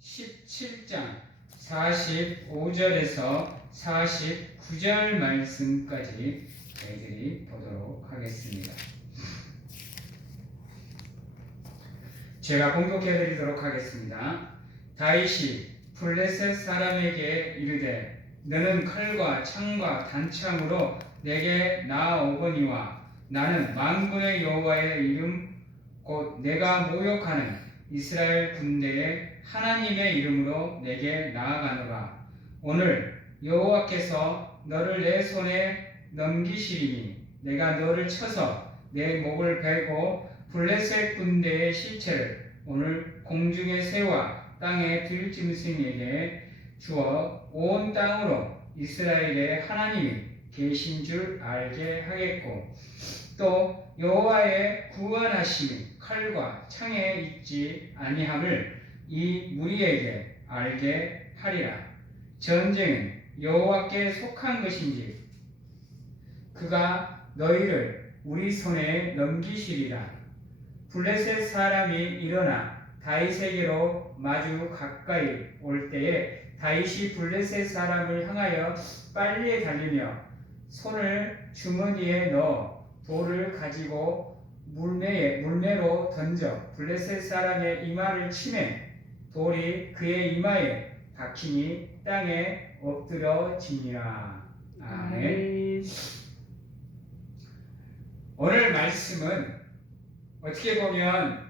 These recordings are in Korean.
17장 45절에서 49절 말씀까지 저희들이 보도록 하겠습니다. 제가 공독해 드리도록 하겠습니다. 다윗이 블레셋 사람에게 이르되 너는 칼과 창과 단창으로 내게 나아오거니와 나는 만군의 여호와의 이름 곧 내가 모욕하는 이스라엘 군대의 하나님의 이름으로 내게 나아가노라. 오늘 여호와께서 너를 내 손에 넘기시리니 내가 너를 쳐서 내 목을 베고 블레셋 군대의 실체를 오늘 공중의 새와 땅의 들짐승에게 주어 온 땅으로 이스라엘의 하나님이 계신 줄 알게 하겠고 또 여호와의 구원하심이 칼과 창에 있지 아니함을 이 무리에게 알게 하리라. 전쟁은 여호와께 속한 것인지 그가 너희를 우리 손에 넘기시리라. 블레셋 사람이 일어나 다윗에게로 마주 가까이 올 때에 다윗이 블레셋 사람을 향하여 빨리 달리며 손을 주머니에 넣어 돌을 가지고 물매로 던져 블레셋 사람의 이마를 치매 돌이 그의 이마에 박히니 땅에 엎드러지니라. 아멘. 오늘 말씀은 어떻게 보면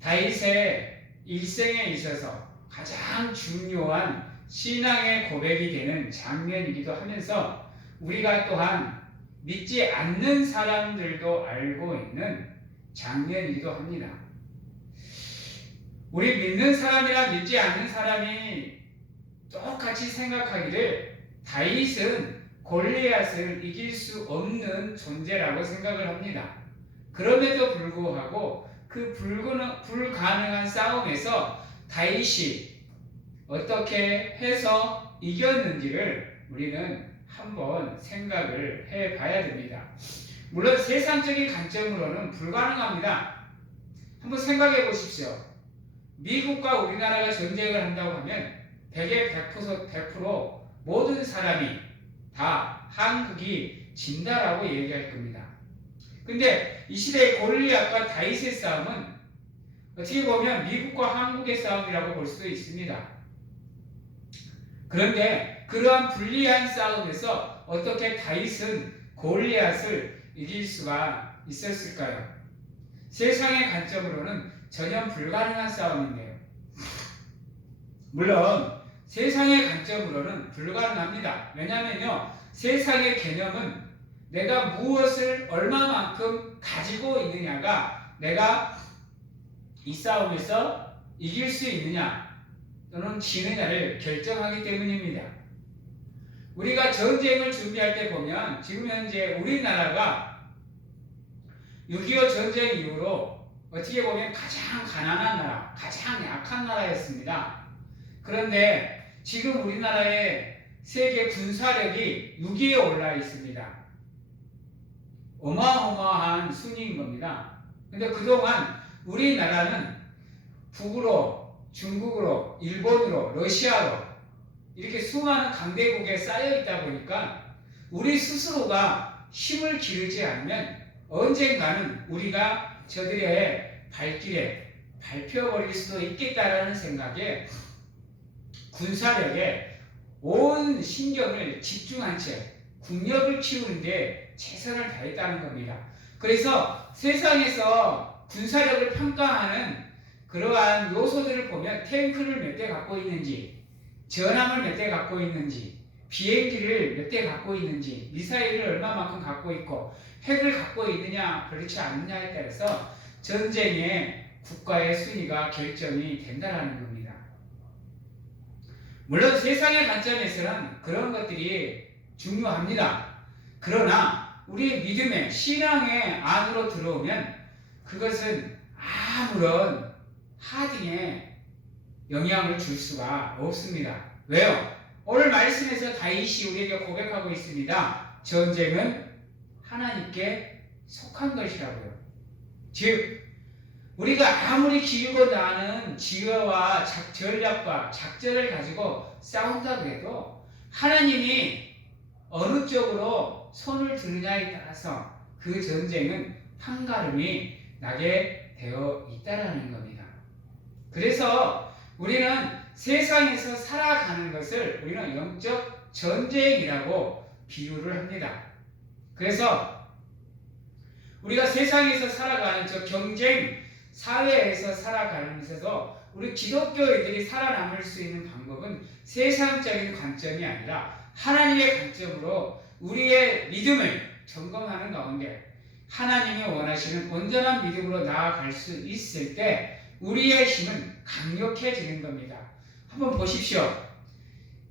다윗의 일생에 있어서 가장 중요한 신앙의 고백이 되는 장면이기도 하면서 우리가 또한 믿지 않는 사람들도 알고 있는 장면이기도 합니다. 우리 믿는 사람이랑 믿지 않는 사람이 똑같이 생각하기를 다윗은 골리앗을 이길 수 없는 존재라고 생각을 합니다. 그럼에도 불구하고 그 불가능한 싸움에서 다윗이 어떻게 해서 이겼는지를 우리는 한번 생각을 해봐야 됩니다. 물론 세상적인 관점으로는 불가능합니다. 한번 생각해 보십시오. 미국과 우리나라가 전쟁을 한다고 하면 대개 100% 모든 사람이 다 한국이 진다라고 얘기할 겁니다. 근데 이 시대의 골리앗과 다윗의 싸움은 어떻게 보면 미국과 한국의 싸움이라고 볼 수도 있습니다. 그런데 그러한 불리한 싸움에서 어떻게 다윗은 골리앗을 이길 수가 있었을까요? 세상의 관점으로는 전혀 불가능한 싸움인데요. 물론 세상의 관점으로는 불가능합니다. 왜냐하면요, 세상의 개념은 내가 무엇을 얼마만큼 가지고 있느냐가 내가 이 싸움에서 이길 수 있느냐 또는 지느냐를 결정하기 때문입니다. 우리가 전쟁을 준비할 때 보면 지금 현재 우리나라가 6.25 전쟁 이후로 어떻게 보면 가장 가난한 나라, 가장 약한 나라였습니다. 그런데 지금 우리나라의 세계 군사력이 6위에 올라 있습니다. 어마어마한 순위인 겁니다. 근데 그동안 우리나라는 북으로, 중국으로, 일본으로, 러시아로 이렇게 수많은 강대국에 쌓여 있다 보니까 우리 스스로가 힘을 기르지 않으면 언젠가는 우리가 저들의 발길에 밟혀버릴 수도 있겠다라는 생각에 군사력에 온 신경을 집중한 채 국력을 키우는데 최선을 다했다는 겁니다. 그래서 세상에서 군사력을 평가하는 그러한 요소들을 보면 탱크를 몇 대 갖고 있는지, 전함을 몇 대 갖고 있는지, 비행기를 몇 대 갖고 있는지, 미사일을 얼마만큼 갖고 있고 핵을 갖고 있느냐 그렇지 않느냐에 따라서 전쟁의 국가의 순위가 결정이 된다는 겁니다. 물론 세상의 관점에서는 그런 것들이 중요합니다. 그러나 우리의 믿음의 신앙의 안으로 들어오면 그것은 아무런 하딩에 영향을 줄 수가 없습니다. 왜요? 오늘 말씀에서 다윗이 우리에게 고백하고 있습니다. 전쟁은 하나님께 속한 것이라고요. 즉 우리가 아무리 기르고 나는 지혜와 전략과 작전을 가지고 싸운다고 해도 하나님이 어느 쪽으로 손을 드느냐에 따라서 그 전쟁은 판가름이 나게 되어 있다라는 겁니다. 그래서 우리는 세상에서 살아가는 것을 우리는 영적 전쟁이라고 비유를 합니다. 그래서 우리가 세상에서 살아가는 저 경쟁 사회에서 살아가면서도 우리 기독교인들이 살아남을 수 있는 방법은 세상적인 관점이 아니라 하나님의 관점으로 우리의 믿음을 점검하는 가운데 하나님이 원하시는 온전한 믿음으로 나아갈 수 있을 때 우리의 힘은 강력해지는 겁니다. 한번 보십시오.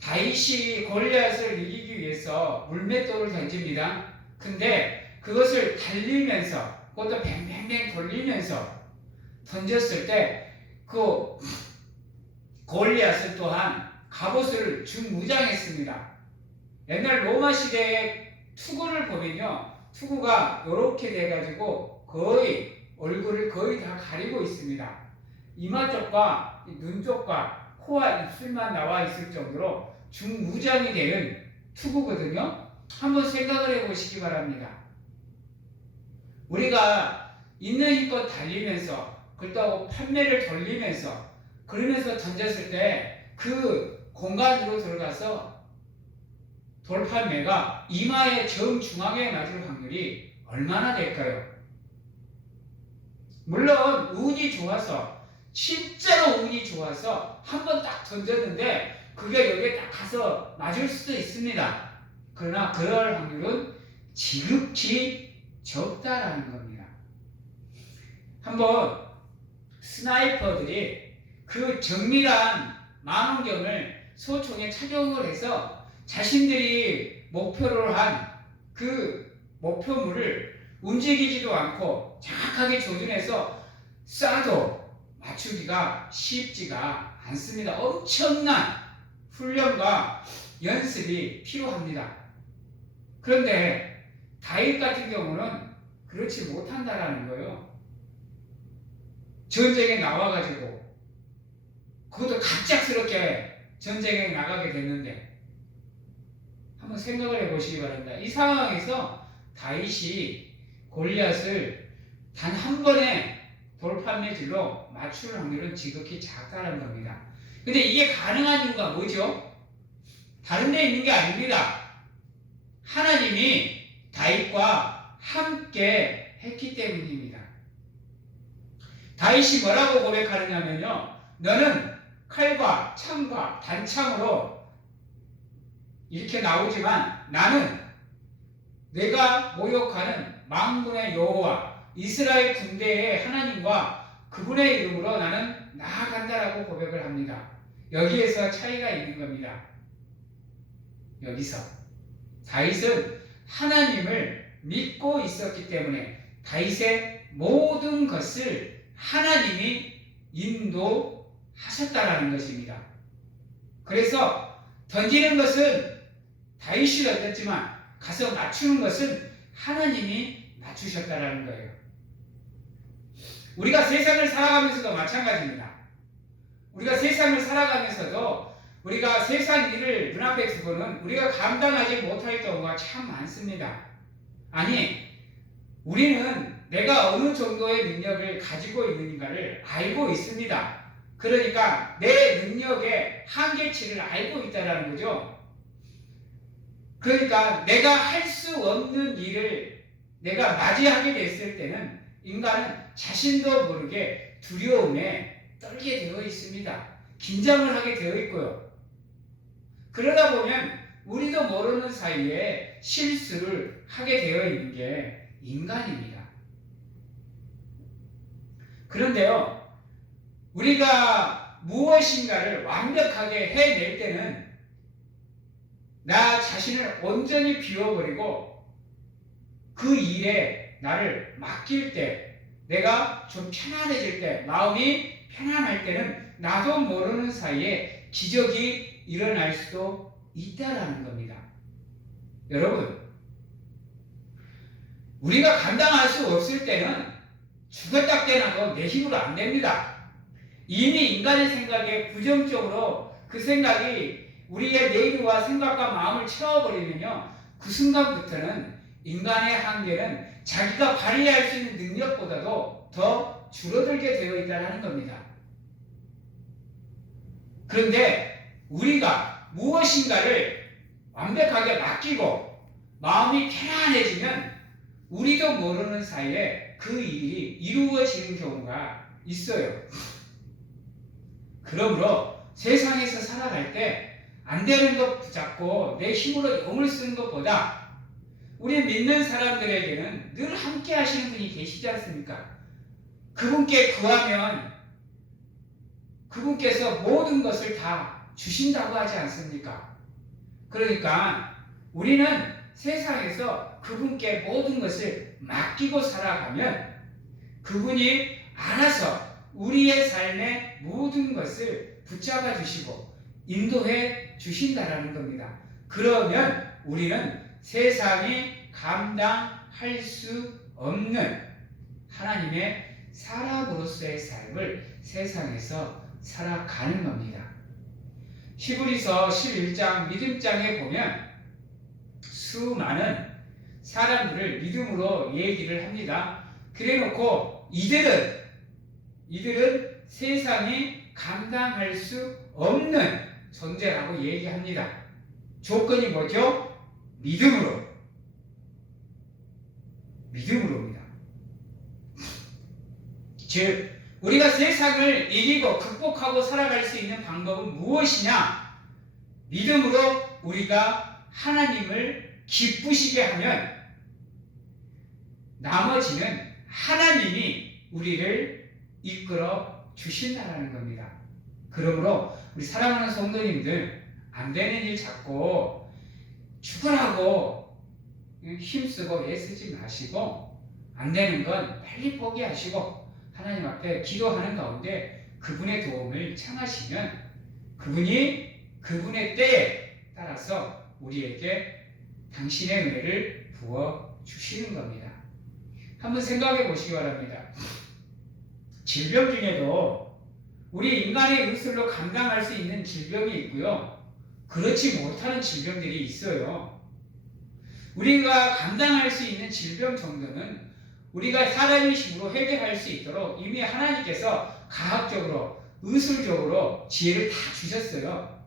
다윗이 골리앗을 이기기 위해서 물맷돌을 던집니다. 근데 그것을 달리면서 그것도 뱅뱅뱅 돌리면서 던졌을 때 그 골리앗은 또한 갑옷을 중무장했습니다. 옛날 로마 시대의 투구를 보면요, 투구가 이렇게 돼가지고 거의 얼굴을 거의 다 가리고 있습니다. 이마 쪽과 눈 쪽과 코와 입술만 나와 있을 정도로 중무장이 되는 투구거든요. 한번 생각을 해보시기 바랍니다. 우리가 있는 힘껏 달리면서 그렇다고 판매를 돌리면서 그러면서 던졌을 때 그 공간으로 들어가서 돌판매가 이마의 정중앙에 맞을 확률이 얼마나 될까요? 물론 운이 좋아서 진짜로 운이 좋아서 한번 딱 던졌는데 그게 여기에 딱 가서 맞을 수도 있습니다. 그러나 그럴 확률은 지극히 적다라는 겁니다. 한번 스나이퍼들이 그 정밀한 망원경을 소총에 착용을 해서 자신들이 목표로 한 그 목표물을 움직이지도 않고 정확하게 조준해서 쏴도 맞추기가 쉽지가 않습니다. 엄청난 훈련과 연습이 필요합니다. 그런데 다윗 같은 경우는 그렇지 못한다라는 거예요. 전쟁에 나와가지고 그것도 갑작스럽게 전쟁에 나가게 됐는데 한번 생각을 해보시기 바랍니다. 이 상황에서 다윗이 골리앗을 단 한 번의 돌판매질로 맞출 확률은 지극히 작다는 겁니다. 근데 이게 가능한 이유가 뭐죠? 다른 데 있는 게 아닙니다. 하나님이 다윗과 함께 했기 때문입니다. 다윗이 뭐라고 고백하느냐면요, 너는 칼과 창과 단창으로 이렇게 나오지만 나는 내가 모욕하는 만군의 여호와 이스라엘 군대의 하나님과 그분의 이름으로 나는 나아간다라고 고백을 합니다. 여기에서 차이가 있는 겁니다. 여기서 다윗은 하나님을 믿고 있었기 때문에 다윗의 모든 것을 하나님이 인도하셨다라는 것입니다. 그래서 던지는 것은 다윗이 던졌지만 가서 맞추는 것은 하나님이 맞추셨다라는 거예요. 우리가 세상을 살아가면서도 마찬가지입니다. 우리가 세상을 살아가면서도 우리가 세상 일을 눈앞에 두고는 우리가 감당하지 못할 경우가 참 많습니다. 아니, 우리는 내가 어느 정도의 능력을 가지고 있는가를 알고 있습니다. 그러니까 내 능력의 한계치를 알고 있다는 거죠. 그러니까 내가 할 수 없는 일을 내가 맞이하게 됐을 때는 인간은 자신도 모르게 두려움에 떨게 되어 있습니다. 긴장을 하게 되어 있고요. 그러다 보면 우리도 모르는 사이에 실수를 하게 되어 있는 게 인간입니다. 그런데요, 우리가 무엇인가를 완벽하게 해낼 때는 나 자신을 온전히 비워버리고 그 일에 나를 맡길 때, 내가 좀 편안해질 때, 마음이 편안할 때는 나도 모르는 사이에 기적이 일어날 수도 있다라는 겁니다. 여러분, 우리가 감당할 수 없을 때는 죽었다 깨나도 내 힘으로 안 됩니다. 이미 인간의 생각에 부정적으로 그 생각이 우리의 내일과 생각과 마음을 채워버리면요, 그 순간부터는 인간의 한계는 자기가 발휘할 수 있는 능력보다도 더 줄어들게 되어 있다는 겁니다. 그런데 우리가 무엇인가를 완벽하게 맡기고 마음이 편안해지면 우리도 모르는 사이에 그 일이 이루어지는 경우가 있어요. 그러므로 세상에서 살아갈 때 안 되는 것 붙잡고 내 힘으로 용을 쓰는 것보다 우리 믿는 사람들에게는 늘 함께 하시는 분이 계시지 않습니까? 그분께 구하면 그분께서 모든 것을 다 주신다고 하지 않습니까? 그러니까 우리는 세상에서 그분께 모든 것을 맡기고 살아가면 그분이 알아서 우리의 삶의 모든 것을 붙잡아 주시고 인도해 주신다라는 겁니다. 그러면 우리는 세상이 감당할 수 없는 하나님의 사람으로서의 삶을 세상에서 살아가는 겁니다. 히브리서 11장 믿음장에 보면 수많은 사람들을 믿음으로 얘기를 합니다. 그래놓고 이들은 세상이 감당할 수 없는 존재라고 얘기합니다. 조건이 뭐죠? 믿음으로입니다. 즉 우리가 세상을 이기고 극복하고 살아갈 수 있는 방법은 무엇이냐? 믿음으로 우리가 하나님을 기쁘시게 하면 나머지는 하나님이 우리를 이끌어 주신다는 겁니다. 그러므로 우리 사랑하는 성도님들, 안 되는 일 자꾸 죽으라고 힘쓰고 애쓰지 마시고 안 되는 건 빨리 포기하시고 하나님 앞에 기도하는 가운데 그분의 도움을 청하시면 그분이 그분의 때에 따라서 우리에게 당신의 은혜를 부어 주시는 겁니다. 한번 생각해 보시기 바랍니다. 질병 중에도 우리 인간의 의술로 감당할 수 있는 질병이 있고요, 그렇지 못하는 질병들이 있어요. 우리가 감당할 수 있는 질병 정도는 우리가 사람의 힘으로 해결할 수 있도록 이미 하나님께서 과학적으로, 의술적으로 지혜를 다 주셨어요.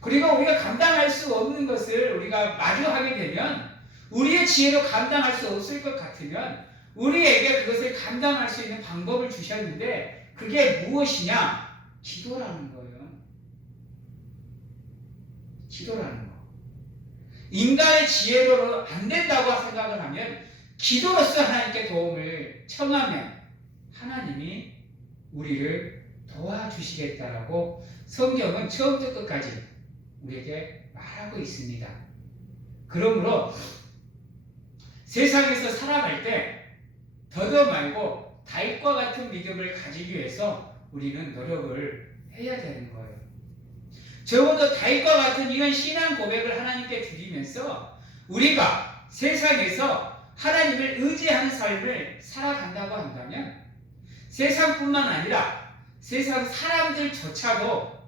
그리고 우리가 감당할 수 없는 것을 우리가 마주하게 되면 우리의 지혜로 감당할 수 없을 것 같으면 우리에게 그것을 감당할 수 있는 방법을 주셨는데 그게 무엇이냐? 기도라는 거예요. 기도라는 거. 인간의 지혜로 안 된다고 생각을 하면 기도로서 하나님께 도움을 청하면 하나님이 우리를 도와주시겠다라고 성경은 처음부터 끝까지 우리에게 말하고 있습니다. 그러므로 세상에서 살아갈 때 더도 말고 다윗과 같은 믿음을 가지기 위해서 우리는 노력을 해야 되는 거예요. 적어도 다윗과 같은 이런 신앙 고백을 하나님께 드리면서 우리가 세상에서 하나님을 의지하는 삶을 살아간다고 한다면 세상뿐만 아니라 세상 사람들조차도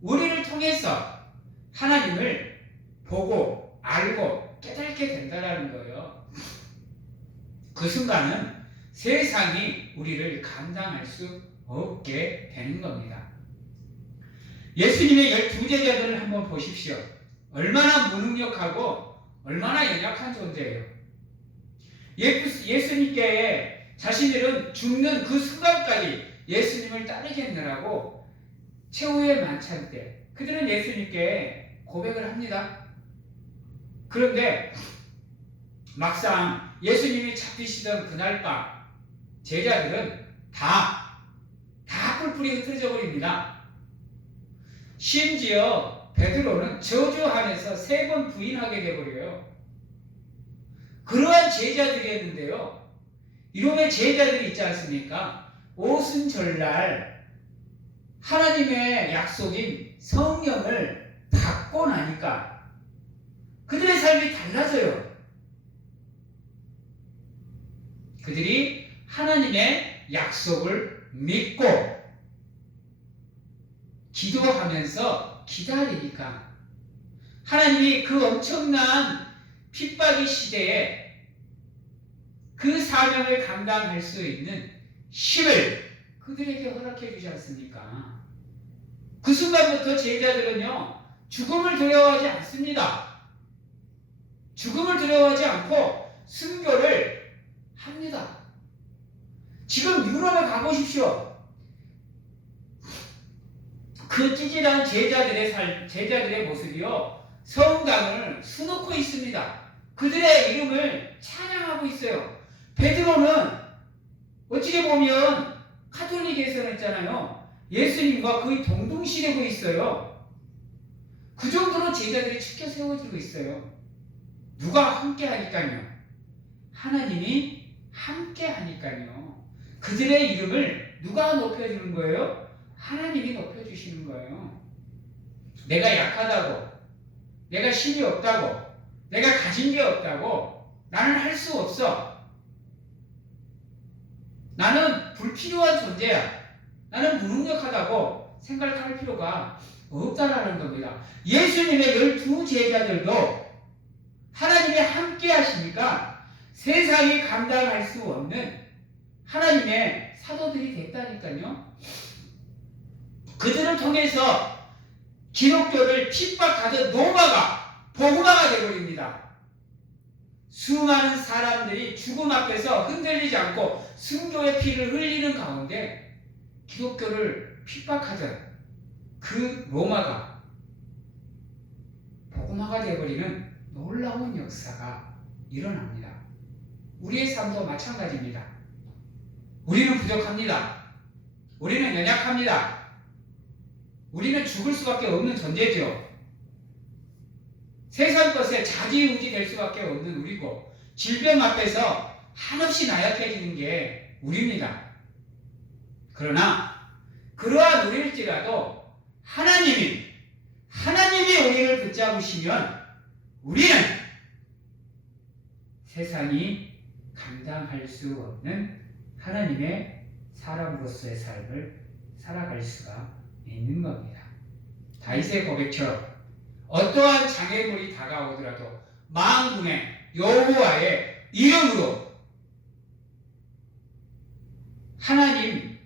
우리를 통해서 하나님을 보고 알고 깨닫게 된다는 거예요. 그 순간은 세상이 우리를 감당할 수 없게 되는 겁니다. 예수님의 12제자들을 한번 보십시오. 얼마나 무능력하고 얼마나 연약한 존재예요. 예수님께 자신들은 죽는 그 순간까지 예수님을 따르겠느라고 최후의 만찬 때 그들은 예수님께 고백을 합니다. 그런데 막상 예수님이 잡히시던 그날 밤 제자들은 다 뿔뿔이 흩어져 버립니다. 심지어 베드로는 저주 안에서 3번 부인하게 되어버려요. 그러한 제자들이었는데요, 이놈의 제자들이 있지 않습니까? 오순절날 하나님의 약속인 성령을 받고 나니까 그들의 삶이 달라져요. 그들이 하나님의 약속을 믿고 기도하면서 기다리니까 하나님이 그 엄청난 핍박의 시대에 그 사명을 감당할 수 있는 힘을 그들에게 허락해 주지 않습니까? 그 순간부터 제자들은요, 죽음을 두려워하지 않습니다. 죽음을 두려워하지 않고 순교를 합니다. 지금 유럽에 가보십시오. 그 찌질한 제자들의 모습이요, 성당을 수놓고 있습니다. 그들의 이름을 찬양하고 있어요. 베드로는 어찌게 보면 카톨릭에서는 있잖아요, 예수님과 거의 동등시되고 있어요. 그 정도로 제자들이 축켜 세워지고 있어요. 누가 함께 하니까요? 하나님이 함께 하니까요. 그들의 이름을 누가 높여주는 거예요? 하나님이 높여주시는 거예요. 내가 약하다고, 내가 힘이 없다고, 내가 가진 게 없다고, 나는 할 수 없어, 나는 불필요한 존재야, 나는 무능력하다고 생각할 필요가 없다라는 겁니다. 예수님의 12 제자들도 하나님이 함께 하시니까 세상이 감당할 수 없는 하나님의 사도들이 됐다니까요. 그들을 통해서 기독교를 핍박하던 로마가 복음화가 되어버립니다. 수많은 사람들이 죽음 앞에서 흔들리지 않고 순교의 피를 흘리는 가운데 기독교를 핍박하던 그 로마가 복음화가 되어버리는 놀라운 역사가 일어납니다. 우리의 삶도 마찬가지입니다. 우리는 부족합니다. 우리는 연약합니다. 우리는 죽을 수밖에 없는 존재죠. 세상 것에 좌지우지 될 수밖에 없는 우리고, 질병 앞에서 한없이 나약해지는 게 우리입니다. 그러나 그러한 우리일지라도 하나님이 우리를 붙잡으시면 우리는 세상이 감당할 수 없는 하나님의 사람으로서의 삶을 살아갈 수가 있는 겁니다. 다윗의 고백처럼 어떠한 장애물이 다가오더라도 만군의 여호와의 이름으로 하나님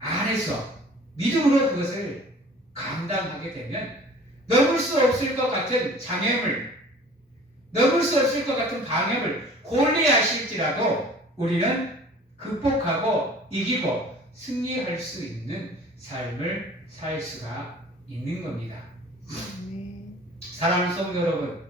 안에서 믿음으로 그것을 감당하게 되면 넘을 수 없을 것 같은 장애물, 넘을 수 없을 것 같은 방해를 골리앗일지라도 우리는 극복하고 이기고 승리할 수 있는 삶을 살 수가 있는 겁니다. 사랑하는 성도 여러분,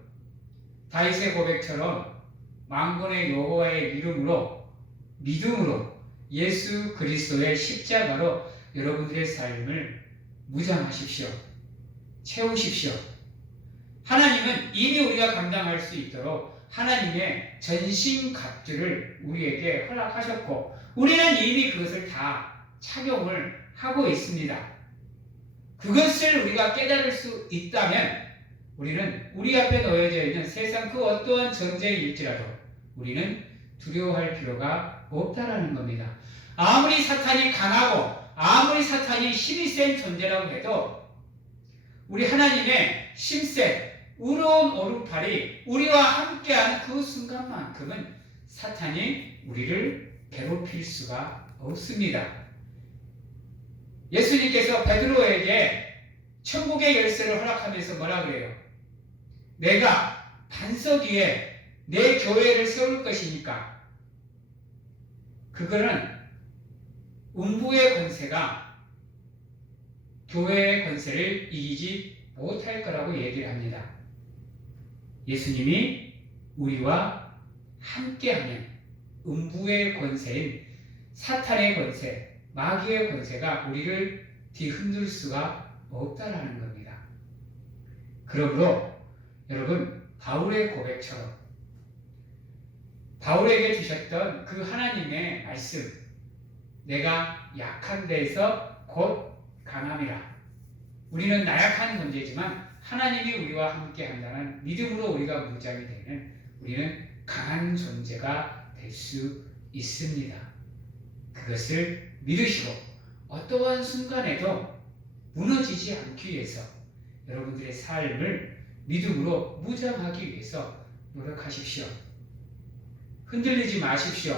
다윗의 고백처럼 만군의 여호와의 이름으로 믿음으로 예수 그리스도의 십자가로 여러분들의 삶을 무장하십시오. 채우십시오. 하나님은 이미 우리가 감당할 수 있도록 하나님의 전신갑주를 우리에게 허락하셨고, 우리는 이미 그것을 다 착용을 하고 있습니다. 그것을 우리가 깨달을 수 있다면 우리는 우리 앞에 놓여져 있는 세상 그 어떠한 전쟁일지라도 우리는 두려워할 필요가 없다라는 겁니다. 아무리 사탄이 강하고 아무리 사탄이 힘이 센 존재라고 해도 우리 하나님의 힘센 의로운 오른팔이 우리와 함께하는 그 순간만큼은 사탄이 우리를 괴롭힐 수가 없습니다. 예수님께서 베드로에게 천국의 열쇠를 허락하면서 뭐라 그래요? 내가 반석 위에 내 교회를 세울 것이니까 그거는 음부의 권세가 교회의 권세를 이기지 못할 거라고 얘기를 합니다. 예수님이 우리와 함께하면 음부의 권세인 사탄의 권세, 마귀의 권세가 우리를 뒤흔들 수가 없다라는 겁니다. 그러므로 여러분, 바울의 고백처럼 바울에게 주셨던 그 하나님의 말씀, 내가 약한 데에서 곧 강함이라. 우리는 나약한 존재지만 하나님이 우리와 함께 한다는 믿음으로 우리가 무장이 되는 우리는 강한 존재가 될 수 있습니다. 그것을 믿으시고 어떠한 순간에도 무너지지 않기 위해서 여러분들의 삶을 믿음으로 무장하기 위해서 노력하십시오. 흔들리지 마십시오.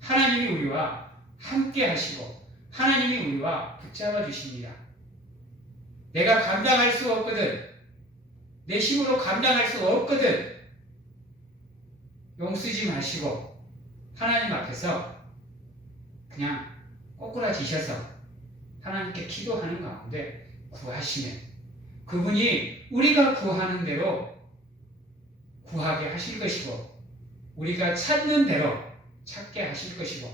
하나님이 우리와 함께 하시고 하나님이 우리와 붙잡아 주십니다. 내가 감당할 수 없거든. 내 힘으로 감당할 수 없거든. 용쓰지 마시고 하나님 앞에서 그냥 꼬꾸라지셔서 하나님께 기도하는 가운데 구하시면 그분이 우리가 구하는 대로 구하게 하실 것이고 우리가 찾는 대로 찾게 하실 것이고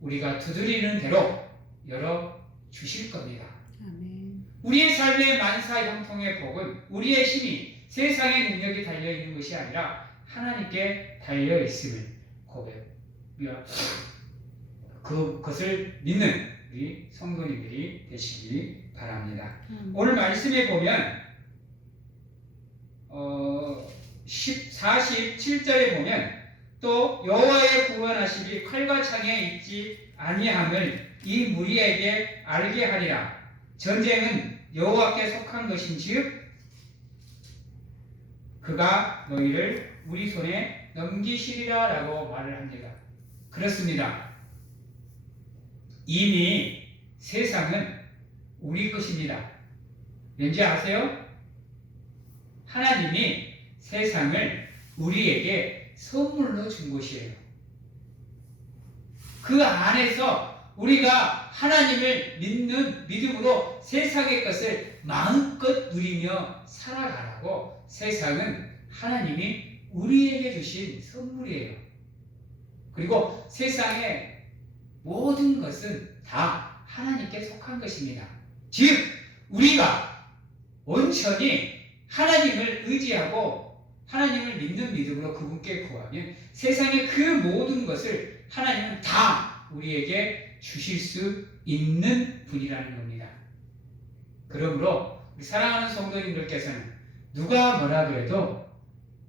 우리가 두드리는 대로 열어주실 겁니다. 아멘. 우리의 삶의 만사형통의 복은 우리의 힘이 세상의 능력이 달려있는 것이 아니라 하나님께 달려있음을 고백하며 그것을 믿는 우리 성도님들이 되시기 바랍니다. 오늘 말씀에 보면 47절에 보면 또 여호와의 구원하심이 칼과 창에 있지 아니함을 이 무리에게 알게 하리라. 전쟁은 여호와께 속한 것인즉 그가 너희를 우리 손에 넘기시리라 라고 말을 합니다. 그렇습니다. 이미 세상은 우리 것입니다. 왠지 아세요? 하나님이 세상을 우리에게 선물로 준 것이에요. 그 안에서 우리가 하나님을 믿는 믿음으로 세상의 것을 마음껏 누리며 살아가라고 세상은 하나님이 우리에게 주신 선물이에요. 그리고 세상의 모든 것은 다 하나님께 속한 것입니다. 즉 우리가 온전히 하나님을 의지하고 하나님을 믿는 믿음으로 그분께 구하면 세상의 그 모든 것을 하나님은 다 우리에게 주실 수 있는 분이라는 겁니다. 그러므로 우리 사랑하는 성도님들께서는 누가 뭐라 그래도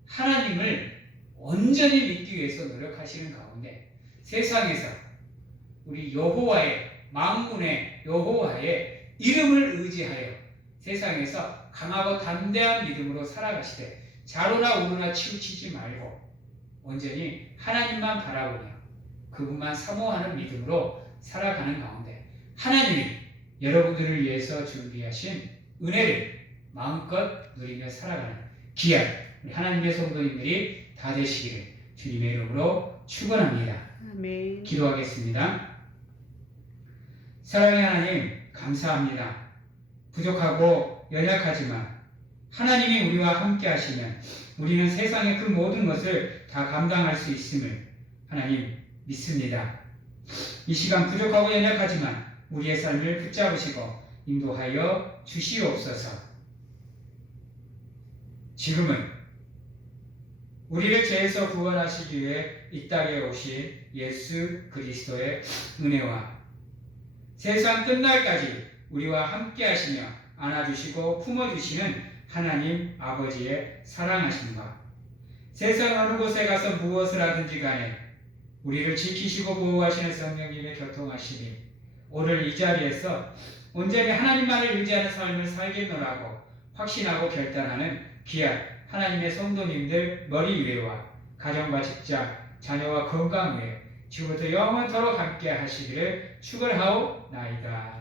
하나님을 온전히 믿기 위해서 노력하시는 가운데 세상에서 우리 여호와의 만군의 여호와의 이름을 의지하여 세상에서 강하고 담대한 믿음으로 살아가시되 좌로나 우로나 치우치지 말고 온전히 하나님만 바라보며 그분만 사모하는 믿음으로 살아가는 가운데 하나님이 여러분들을 위해서 준비하신 은혜를 마음껏 누리며 살아가는 귀한 우리 하나님의 성도님들이 다 되시기를 주님의 이름으로 축원합니다. 아멘. 기도하겠습니다. 사랑의 하나님 감사합니다. 부족하고 연약하지만 하나님이 우리와 함께 하시면 우리는 세상의 그 모든 것을 다 감당할 수 있음을 하나님 믿습니다. 이 시간 부족하고 연약하지만 우리의 삶을 붙잡으시고 인도하여 주시옵소서. 지금은 우리를 죄에서 구원하시기 위해 이 땅에 오신 예수 그리스도의 은혜와 세상 끝날까지 우리와 함께 하시며 안아주시고 품어주시는 하나님 아버지의 사랑하심과 세상 어느 곳에 가서 무엇을 하든지 간에 우리를 지키시고 보호하시는 성령님의 교통하심이 오늘 이 자리에서 온전히 하나님만을 의지하는 삶을 살겠노라고 확신하고 결단하는 귀한 하나님의 성도님들 머리 위에와 가정과 직장, 자녀와 건강 위에 지금부터 영원토록 함께 하시기를 축원하옵나이다.